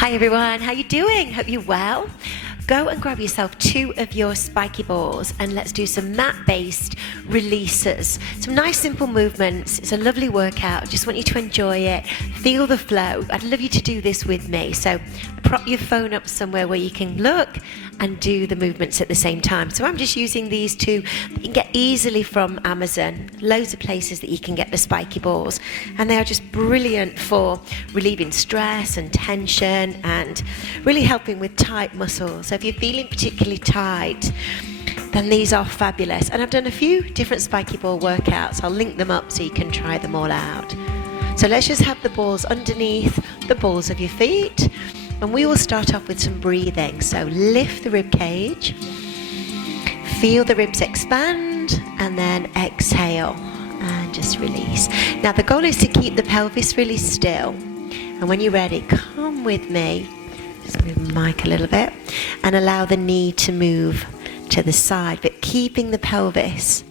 Hi everyone, how you doing? Hope you're well. Go and grab yourself 2 of your spiky balls and let's do some mat-based releases. Some nice simple movements. It's a lovely workout. I just want you to enjoy it. Feel the flow. I'd love you to do this with me. So prop your phone up somewhere where you can look and do the movements at the same time. So I'm just using these 2 that you can get easily from Amazon. Loads of places that you can get the spiky balls. And they are just brilliant for relieving stress and tension and really helping with tight muscles. So if you're feeling particularly tight, then these are fabulous. And I've done a few different spiky ball workouts. I'll link them up so you can try them all out. So let's just have the balls underneath the balls of your feet. And we will start off with some breathing. So lift the rib cage, feel the ribs expand, and then exhale and just release. Now the goal is to keep the pelvis really still. And when you're ready, come with me. Just move the mic a little bit and allow the knee to move to the side, but keeping the pelvis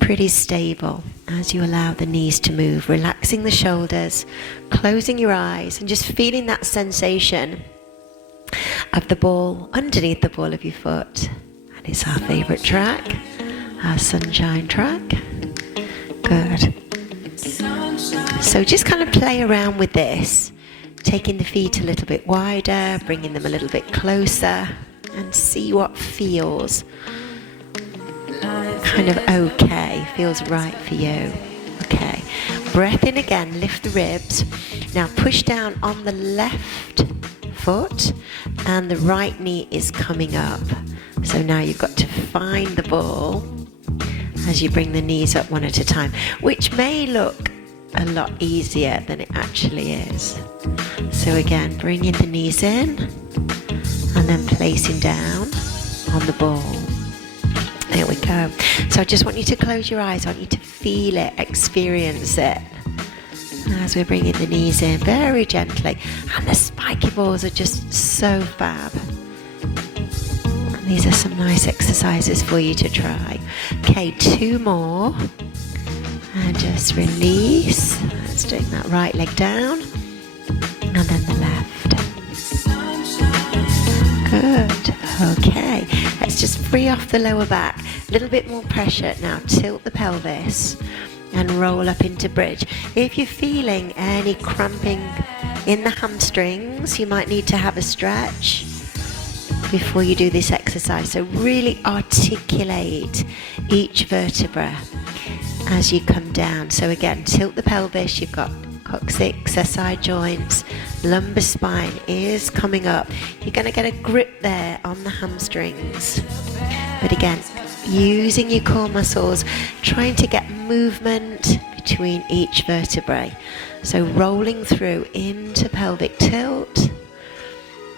pretty stable as you allow the knees to move, relaxing the shoulders, closing your eyes and just feeling that sensation of the ball underneath the ball of your foot. And it's our favorite track, our sunshine track. Good. So just kind of play around with this, taking the feet a little bit wider, bringing them a little bit closer, and see what feels kind of okay, feels right for you. Okay, breath in again, lift the ribs. Now push down on the left foot and the right knee is coming up. So now you've got to find the ball as you bring the knees up one at a time, which may look a lot easier than it actually is. So again, bringing the knees in and then placing down on the ball. There we go. So I just want you to close your eyes. I want you to feel it, experience it as we're bringing the knees in very gently. And the spiky balls are just so fab. And these are some nice exercises for you to try. Okay, 2 more. And just release. Let's take that right leg down. And then the left. Good. Okay. Let's just free off the lower back. A little bit more pressure. Now tilt the pelvis and roll up into bridge. If you're feeling any cramping in the hamstrings, you might need to have a stretch before you do this exercise. So really articulate each vertebra as you come down. So again, tilt the pelvis. You've got coccyx, SI joints, lumbar spine is coming up. You're going to get a grip there on the hamstrings. But again, using your core muscles, trying to get movement between each vertebrae. So rolling through into pelvic tilt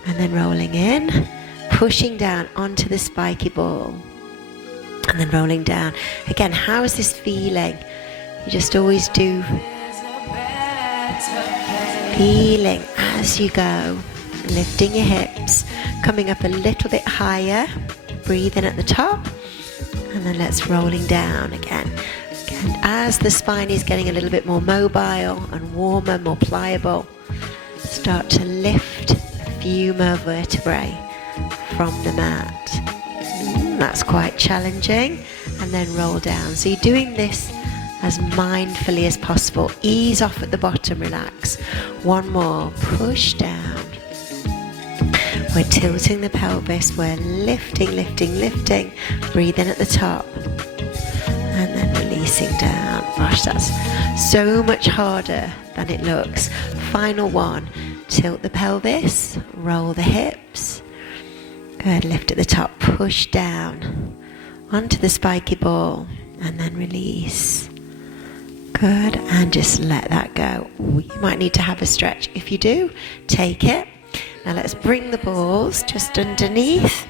and then rolling in, pushing down onto the spiky ball and then rolling down. Again, how is this feeling? You just always do feeling as you go, lifting your hips, coming up a little bit higher, breathing at the top, and then let's rolling down again. And as the spine is getting a little bit more mobile and warmer, more pliable, start to lift a few more vertebrae from the mat. That's quite challenging. And then roll down. So you're doing this as mindfully as possible. Ease off at the bottom, relax. 1 more, push down. We're tilting the pelvis, we're lifting, lifting, lifting. Breathe in at the top. And then releasing down. Gosh, that's so much harder than it looks. Final 1, tilt the pelvis, roll the hips. Good, lift at the top, push down onto the spiky ball and then release. Good, and just let that go. You might need to have a stretch. If you do, take it. Now let's bring the balls just underneath,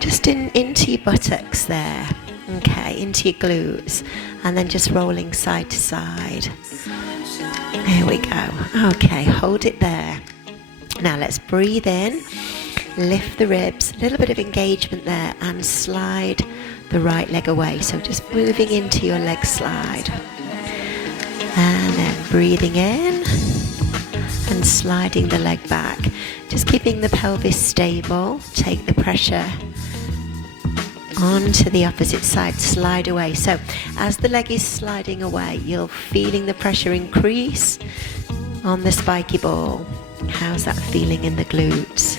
just into your buttocks there. Okay, into your glutes, and then just rolling side to side. There we go. Okay, hold it there. Now let's breathe in, lift the ribs, a little bit of engagement there, and slide the right leg away. So just moving into your leg slide. And then breathing in and sliding the leg back. Just keeping the pelvis stable. Take the pressure onto the opposite side, slide away. So as the leg is sliding away, you're feeling the pressure increase on the spiky ball. How's that feeling in the glutes?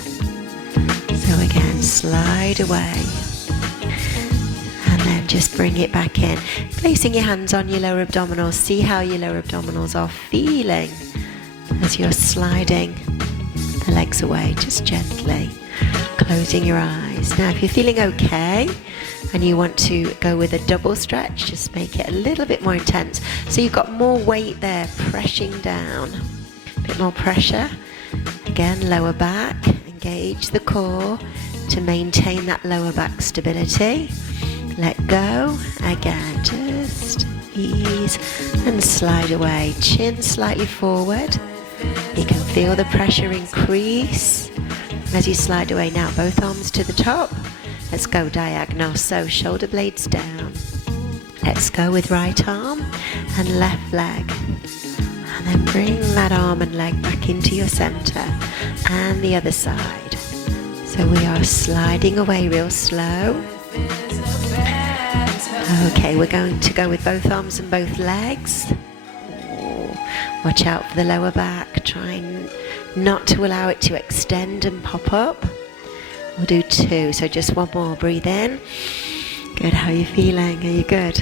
So again, slide away. And then just bring it back in. Placing your hands on your lower abdominals. See how your lower abdominals are feeling as you're sliding the legs away, just gently. Closing your eyes. Now if you're feeling okay and you want to go with a double stretch, just make it a little bit more intense. So you've got more weight there pressing down. A bit more pressure. Again, lower back. Engage the core to maintain that lower back stability. Let go. Again, just ease and slide away. Chin slightly forward. You can feel the pressure increase as you slide away. Now both arms to the top. Let's go diagonal. So shoulder blades down. Let's go with right arm and left leg. And then bring that arm and leg back into your center. And the other side. So we are sliding away real slow. Okay, we're going to go with both arms and both legs. Watch out for the lower back. Try not to allow it to extend and pop up. We'll do 2, so just one more. Breathe in. Good, how are you feeling? Are you good?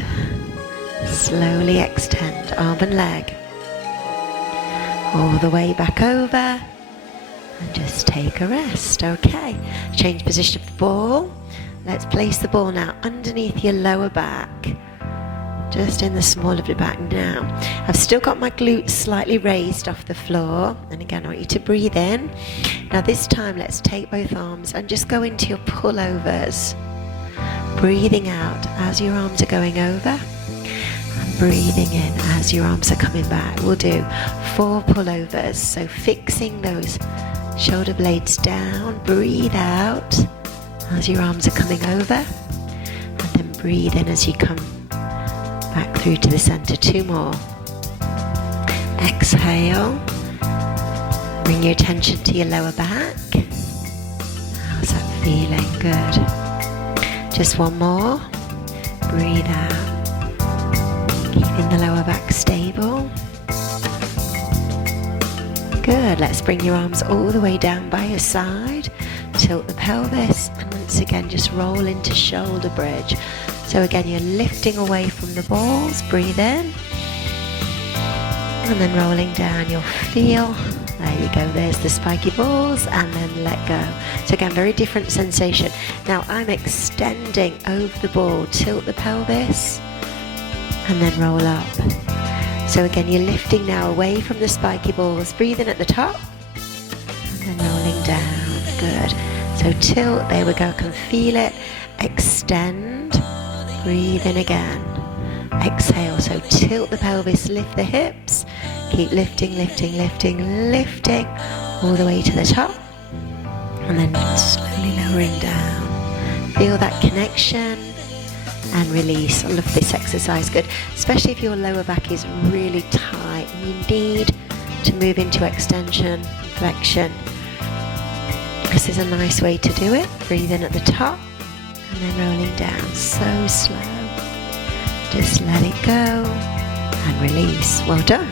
Slowly extend arm and leg. All the way back over. And just take a rest. Okay, change position of the ball. Let's place the ball now underneath your lower back. Just in the small of your back now. I've still got my glutes slightly raised off the floor. And again, I want you to breathe in. Now this time, let's take both arms and just go into your pullovers. Breathing out as your arms are going over. And breathing in as your arms are coming back. We'll do 4 pullovers. So fixing those shoulder blades down. Breathe out as your arms are coming over. And then breathe in as you come back through to the center. 2 more. Exhale. Bring your attention to your lower back. How's that feeling? Good. Just 1 more. Breathe out. Keeping the lower back stable. Good. Let's bring your arms all the way down by your side. Tilt the pelvis. And once again, just roll into shoulder bridge. So again, you're lifting away from the balls. Breathe in. And then rolling down. You'll feel, there you go, there's the spiky balls. And then let go. So again, very different sensation. Now I'm extending over the ball. Tilt the pelvis. And then roll up. So again, you're lifting now away from the spiky balls. Breathe in at the top. And then rolling down. Good. So tilt. There we go. Can feel it. Extend. Breathe in again. Exhale. So tilt the pelvis, lift the hips. Keep lifting, lifting, lifting, lifting all the way to the top. And then slowly lowering down. Feel that connection and release. I love this exercise. Good. Especially if your lower back is really tight and you need to move into extension, flexion. This is a nice way to do it. Breathe in at the top. And then rolling down so slow. Just let it go and release. Well done.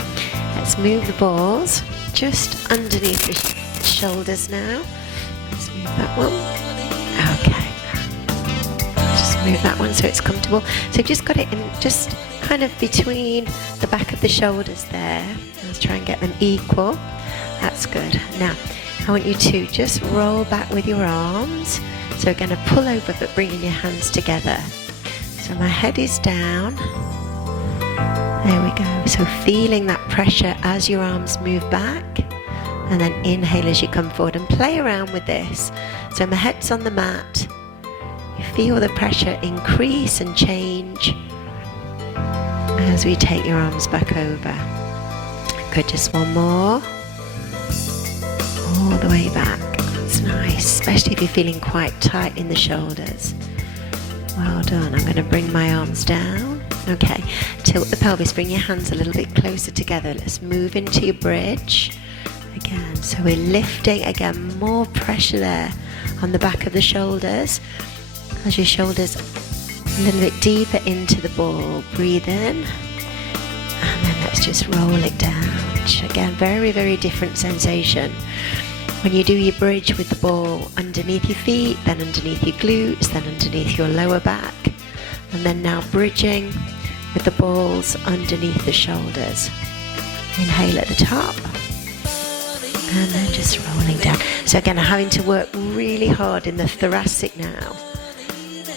Let's move the balls just underneath the shoulders now. Let's move that one. Okay. Just move that one so it's comfortable. So you've just got it in just kind of between the back of the shoulders there. Let's try and get them equal. That's good. Now, I want you to just roll back with your arms. So we're going to pull over but bringing your hands together. So my head is down. There we go. So feeling that pressure as your arms move back. And then inhale as you come forward and play around with this. So my head's on the mat. You feel the pressure increase and change as we take your arms back over. Good, just 1 more. All the way back. That's nice, especially if you're feeling quite tight in the shoulders. Well done. I'm going to bring my arms down. Okay, tilt the pelvis, bring your hands a little bit closer together. Let's move into your bridge. again. So we're lifting again, more pressure there on the back of the shoulders. As your shoulders a little bit deeper into the ball, breathe in, and then let's just roll it down. Again, very, very different sensation. When you do your bridge with the ball underneath your feet, then underneath your glutes, then underneath your lower back, and then now bridging with the balls underneath the shoulders. Inhale at the top, and then just rolling down. So again, I'm having to work really hard in the thoracic now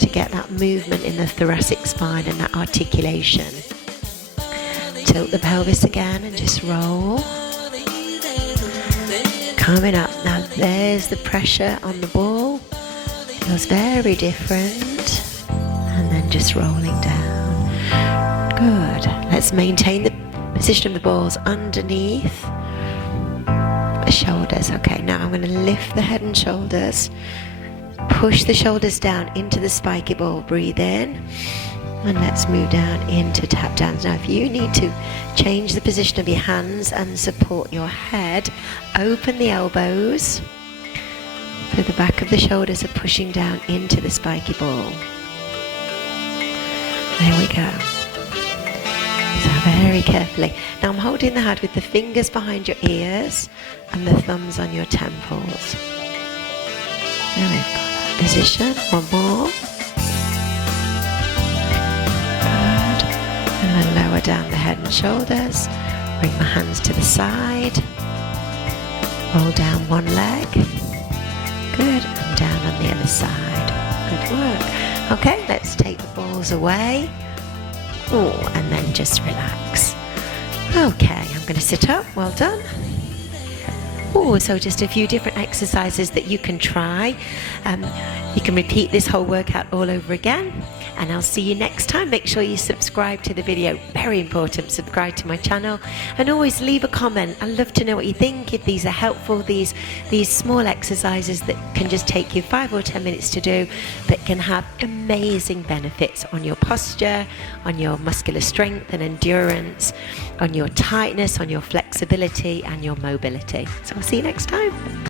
to get that movement in the thoracic spine and that articulation. Tilt the pelvis again and just roll. Coming up, now there's the pressure on the ball. Feels very different. And then just rolling down. Good. Let's maintain the position of the balls underneath the shoulders. Okay, now I'm going to lift the head and shoulders. Push the shoulders down into the spiky ball. Breathe in. And let's move down into tap downs. Now if you need to change the position of your hands and support your head, open the elbows. So the back of the shoulders are pushing down into the spiky ball. There we go. So very carefully. Now I'm holding the head with the fingers behind your ears and the thumbs on your temples. There we've got that position. One more. And then lower down the head and shoulders. Bring my hands to the side. Roll down one leg. Good. And down on the other side. Good work. Okay, let's take the balls away. Oh, and then just relax. Okay, I'm going to sit up. Well done. Oh, so just a few different exercises that you can try. You can repeat this whole workout all over again. And I'll see you next time. Make sure you subscribe to the video. Very important, subscribe to my channel. And always leave a comment. I'd love to know what you think, if these are helpful, these small exercises that can just take you 5 or 10 minutes to do, but can have amazing benefits on your posture, on your muscular strength and endurance, on your tightness, on your flexibility and your mobility. So I'll see you next time.